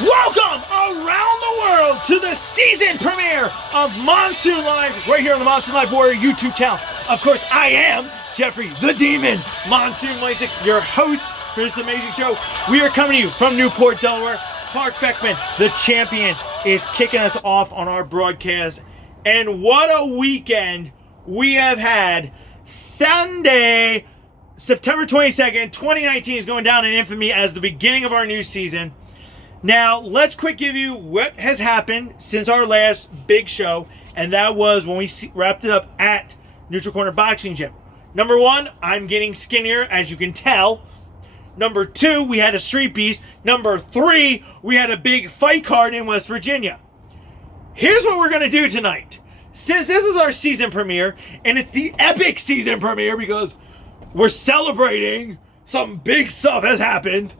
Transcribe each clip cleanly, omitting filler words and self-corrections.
Welcome around the world to the season premiere of Monsoon Live right here on the Monsoon Live Warrior YouTube channel. Of course, I am Jeffrey the Demon Monsoon Mysick, your host for this amazing show. We are coming to you from Newport, Delaware. Clark Beckman, the champion, is kicking us off on our broadcast. And what a weekend we have had. Sunday, September 22nd, 2019 is going down in infamy as the beginning of our new season. Now, let's quick give you what has happened since our last big show, and that was when we wrapped it up at Neutral Corner Boxing Gym. Number one, I'm getting skinnier, as you can tell. Number two, we had a street beast. Number three, we had a big fight card in West Virginia. Here's what we're going to do tonight. Since this is our season premiere, and it's the epic season premiere because we're celebrating some big stuff has happened.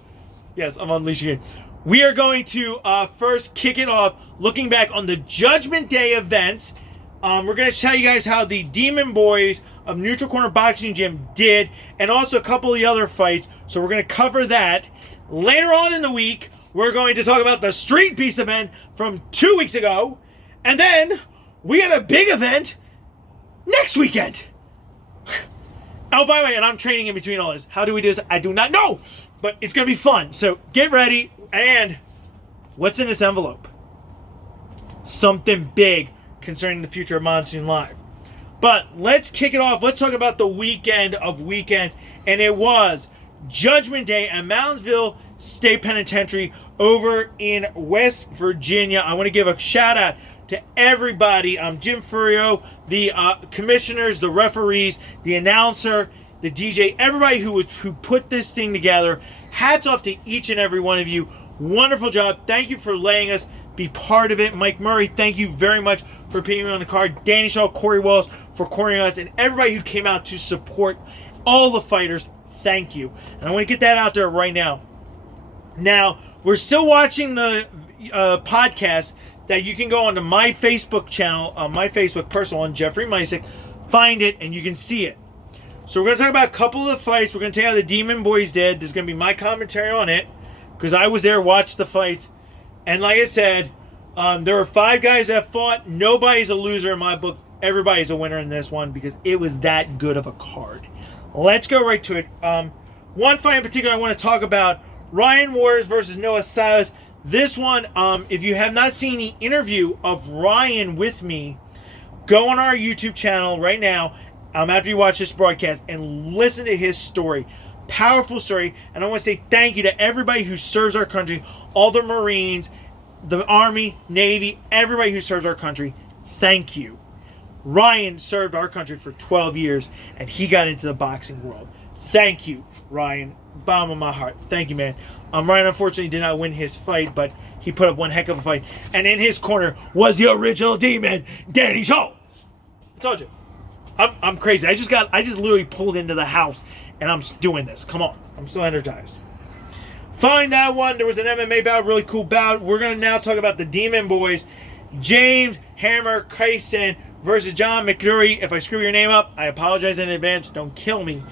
Yes, I'm unleashing it. We are going to first kick it off looking back on the Judgment Day events. We're going to tell you guys how the Demon Boys of Neutral Corner Boxing Gym did, and also a couple of the other fights. So we're going to cover that. Later on in the week, we're going to talk about the Street Beast event from 2 weeks ago. And then we had a big event next weekend. Oh, by the way, and I'm training in between all this. How do we do this? I do not know, but it's going to be fun. So get ready. And what's in this envelope? Something big concerning the future of Monsoon Live. But let's kick it off. Let's talk about the weekend of weekends. And it was Judgment Day at Moundsville State Penitentiary over in West Virginia. I want to give a shout out to everybody. Jim Furio, the commissioners, the referees, the announcer, the DJ, everybody who put this thing together. Hats off to each and every one of you. Wonderful job. Thank you for letting us be part of it. Mike Murray, thank you very much for putting me on the card. Danny Shaw, Corey Wallace for courting us, and everybody who came out to support all the fighters. Thank you. And I want to get that out there right now. Now, we're still watching the podcast that you can go onto my Facebook channel, my Facebook personal one, Jeffrey Mysick, find it, and you can see it. So we're going to talk about a couple of the fights. We're going to tell you how the Demon Boys did. There's going to be my commentary on it, because I was there, watched the fights. And like I said, there were 5 guys that fought. Nobody's a loser in my book. Everybody's a winner in this one, because it was that good of a card. Let's go right to it. One fight in particular I want to talk about, Ryan Waters versus Noah Silas. This one, if you have not seen the interview of Ryan with me, go on our YouTube channel right now after you watch this broadcast and listen to his story. Powerful story. And I want to say thank you to everybody who serves our country, all the Marines, the Army, Navy, everybody who serves our country. Thank you. Ryan served our country for 12 years, and he got into the boxing world. Thank you, Ryan. Bottom of my heart. Thank you, man. Ryan unfortunately did not win his fight, but he put up one heck of a fight. And in his corner was the original Demon, Danny Shaw. I told you. I'm crazy. I just literally pulled into the house, and I'm doing this. Come on. I'm so energized. Following that one, there was an MMA bout, really cool bout. We're going to now talk about the Demon Boys. James Hammer Kyson versus John McCurry. If I screw your name up, I apologize in advance. Don't kill me.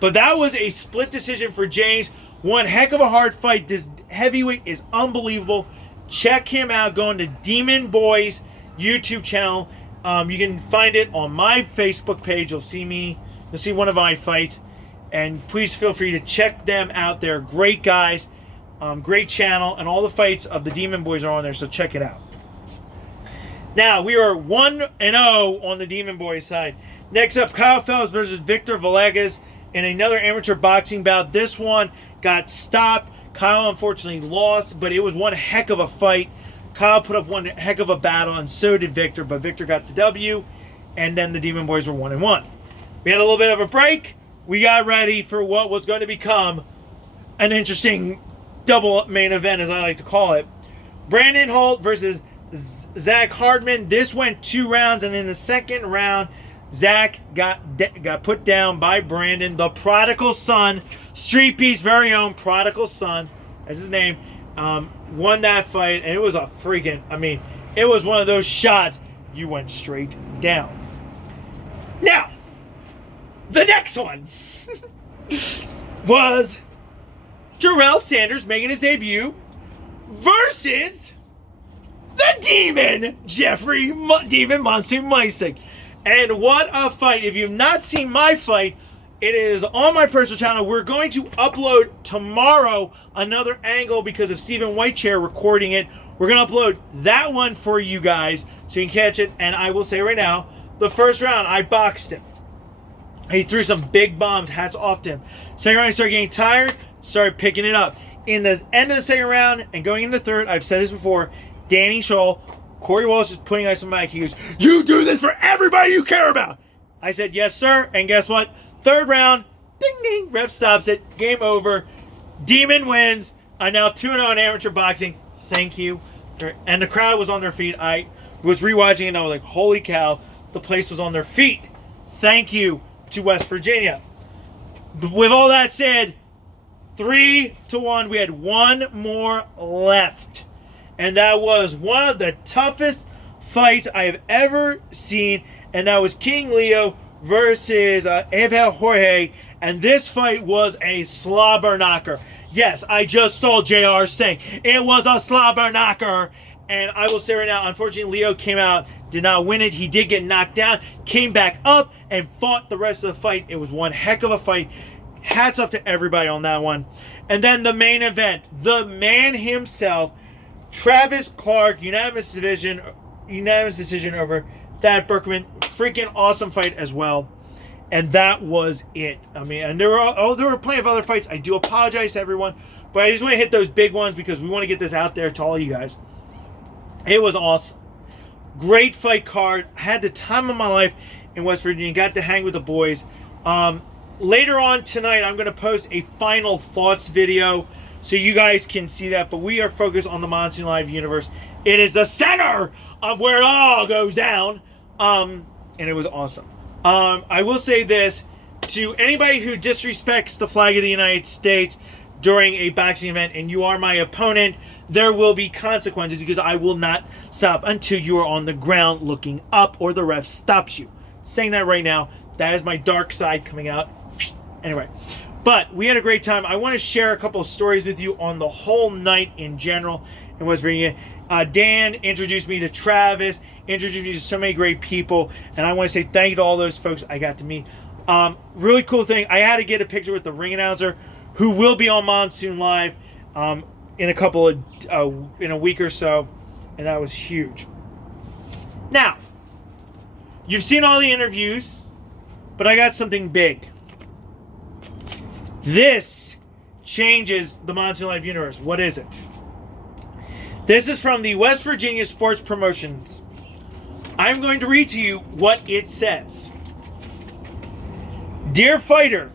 But that was a split decision for James. One heck of a hard fight. This heavyweight is unbelievable. Check him out. Go on to Demon Boys YouTube channel. You can find it on my Facebook page. You'll see one of my fights. And please feel free to check them out. They're great guys. Great channel. And all the fights of the Demon Boys are on there. So check it out. Now, we are 1-0 on the Demon Boys side. Next up, Kyle Phelps versus Victor Villegas in another amateur boxing bout. This one got stopped. Kyle unfortunately lost, but it was one heck of a fight. Kyle put up one heck of a battle, and so did Victor, but Victor got the W, and then the Demon Boys were 1-1. We had a little bit of a break. We got ready for what was going to become an interesting double main event, as I like to call it. Brandon Holt versus Zach Hardman. This went 2 rounds, and in the second round, Zach got put down by Brandon, the prodigal son, Street Beast's very own prodigal son, that's his name, won that fight, and it was a freaking, it was one of those shots you went straight down. Now, the next one was Jarrell Sanders making his debut versus the Demon, Demon Monsoon Meisig. And what a fight. If you've not seen my fight, it is on my personal channel. We're going to upload tomorrow another angle because of Stephen Whitechair recording it. We're going to upload that one for you guys so you can catch it. And I will say right now, the first round, I boxed him. He threw some big bombs. Hats off to him. Second round, I started getting tired. Started picking it up. In the end of the second round and going into the third, I've said this before, Danny Scholl, Corey Walsh is putting ice on the mic. He goes, "You do this for everybody you care about." I said, "Yes, sir." And guess what? Third round, ding, ding, ref stops it. Game over. Demon wins. I'm now 2-0 in amateur boxing. Thank you. And the crowd was on their feet. I was rewatching it and I was like, holy cow, the place was on their feet. Thank you to West Virginia. With all that said, 3-1. We had one more left. And that was one of the toughest fights I have ever seen. And that was King Leo versus Evel Jorge. And this fight was a slobber knocker. Yes, I just saw JR saying it was a slobber knocker. And I will say right now, unfortunately, Leo came out, did not win it. He did get knocked down, came back up, and fought the rest of the fight. It was one heck of a fight. Hats off to everybody on that one. And then the main event, the man himself, Travis Clark, unanimous decision over Thad Berkman. Freaking awesome fight as well. And that was it. I mean, and there were plenty of other fights. I do apologize to everyone, but I just want to hit those big ones because we want to get this out there to all you guys. It was awesome. Great fight card. Had the time of my life in West Virginia. Got to hang with the boys. Later on tonight, I'm going to post a final thoughts video so you guys can see that. But we are focused on the Monsoon Live universe. It is the center of where it all goes down. And it was awesome. I will say this to anybody who disrespects the flag of the United States during a boxing event and you are my opponent, there will be consequences because I will not stop until you are on the ground looking up or the ref stops you. Saying that right now, that is my dark side coming out. Anyway, but we had a great time. I want to share a couple of stories with you on the whole night in general in West Virginia. Dan introduced me to Travis, introduced me to so many great people, and I want to say thank you to all those folks I got to meet. Really cool thing, I had to get a picture with the ring announcer who will be on Monsoon Live in a week or so, and that was huge. Now, you've seen all the interviews, but I got something big. This changes the Monsoon Live universe. What is it? This is from the West Virginia Sports Promotions. I'm going to read to you what it says. Dear fighter,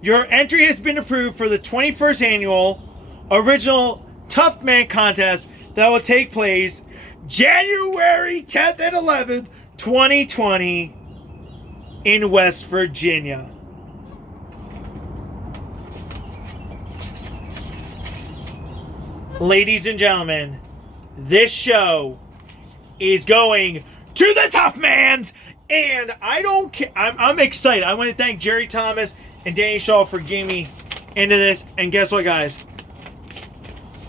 your entry has been approved for the 21st annual original Tough Man contest that will take place January 10th and 11th, 2020 in West Virginia. Ladies and gentlemen, this show is going to the Tough Mans, and I don't care. I'm excited. I want to thank Jerry Thomas and Danny Shaw for getting me into this. And guess what, guys?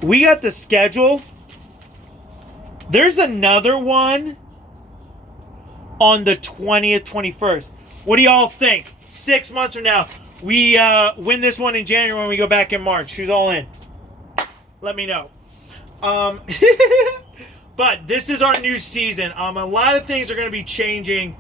We got the schedule. There's another one on the 20th, 21st. What do y'all think? 6 months from now, we win this one in January when we go back in March. Who's all in? Let me know. But this is our new season. A lot of things are going to be changing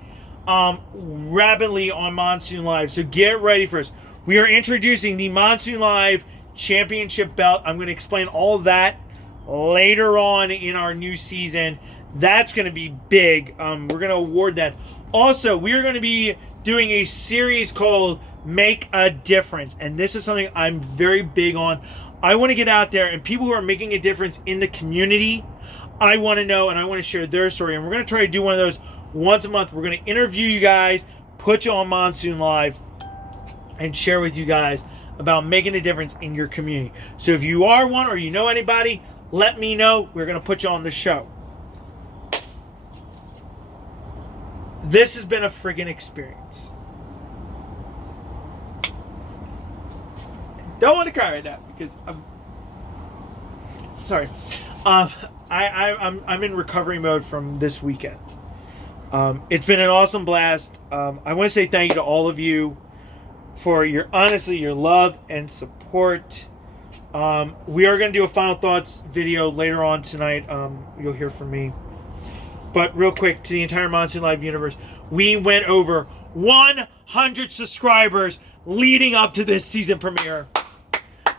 rapidly on Monsoon Live. So get ready for us. We are introducing the Monsoon Live Championship belt. I'm going to explain all of that later on in our new season. That's going to be big. We're going to award that. Also, we are going to be doing a series called Make a Difference. And this is something I'm very big on. I want to get out there and people who are making a difference in the community, I want to know and I want to share their story. And we're going to try to do one of those once a month. We're going to interview you guys, put you on Monsoon Live, and share with you guys about making a difference in your community. So if you are one or you know anybody, let me know. We're going to put you on the show. This has been a friggin' experience. Don't want to cry right now because I'm Sorry. I'm in recovery mode from this weekend. It's been an awesome blast. I want to say thank you to all of you for your love and support. We are going to do a final thoughts video later on tonight. You'll hear from me. But real quick, to the entire Monsoon Live universe, we went over 100 subscribers leading up to this season premiere.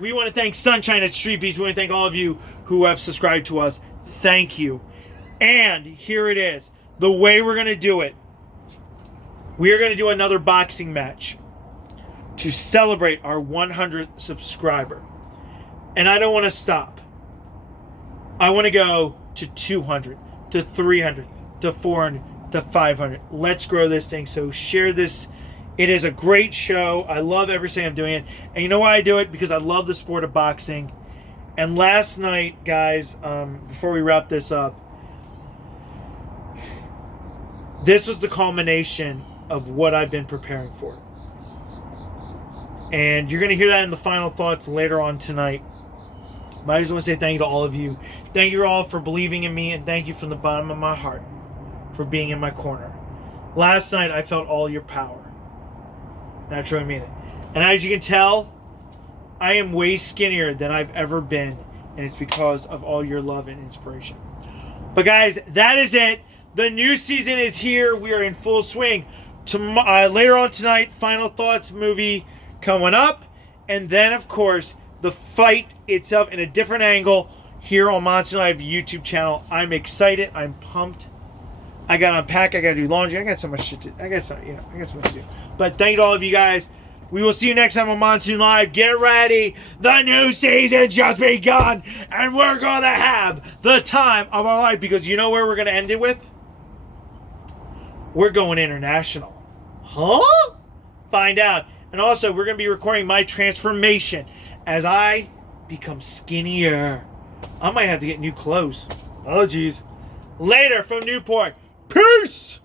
We want to thank Sunshine at Street Beats. We want to thank all of you who have subscribed to us. Thank you. And here it is. The way we're going to do it. We are going to do another boxing match to celebrate our 100th subscriber. And I don't want to stop. I want to go to 200, to 300, to 400, to 500. Let's grow this thing. So share this. It is a great show. I love every second I'm doing it. And you know why I do it? Because I love the sport of boxing. And last night, guys, before we wrap this up, this was the culmination of what I've been preparing for. And you're going to hear that in the final thoughts later on tonight. But I just want to say thank you to all of you. Thank you all for believing in me, and thank you from the bottom of my heart for being in my corner. Last night, I felt all your power. And I truly mean it. And as you can tell, I am way skinnier than I've ever been, and it's because of all your love and inspiration. But guys, that is it. The new season is here. We are in full swing. Later on tonight, Final Thoughts movie coming up. And then, of course, the fight itself in a different angle here on Monsoon Live YouTube channel. I'm excited. I'm pumped. I got to unpack. I got to do laundry. I got so much shit to do. I got so much to do. But thank you to all of you guys. We will see you next time on Monsoon Live. Get ready. The new season just begun. And we're going to have the time of our life. Because you know where we're going to end it with? We're going international. Huh? Find out. And also, we're going to be recording my transformation as I become skinnier. I might have to get new clothes. Oh, geez. Later from Newport. Peace!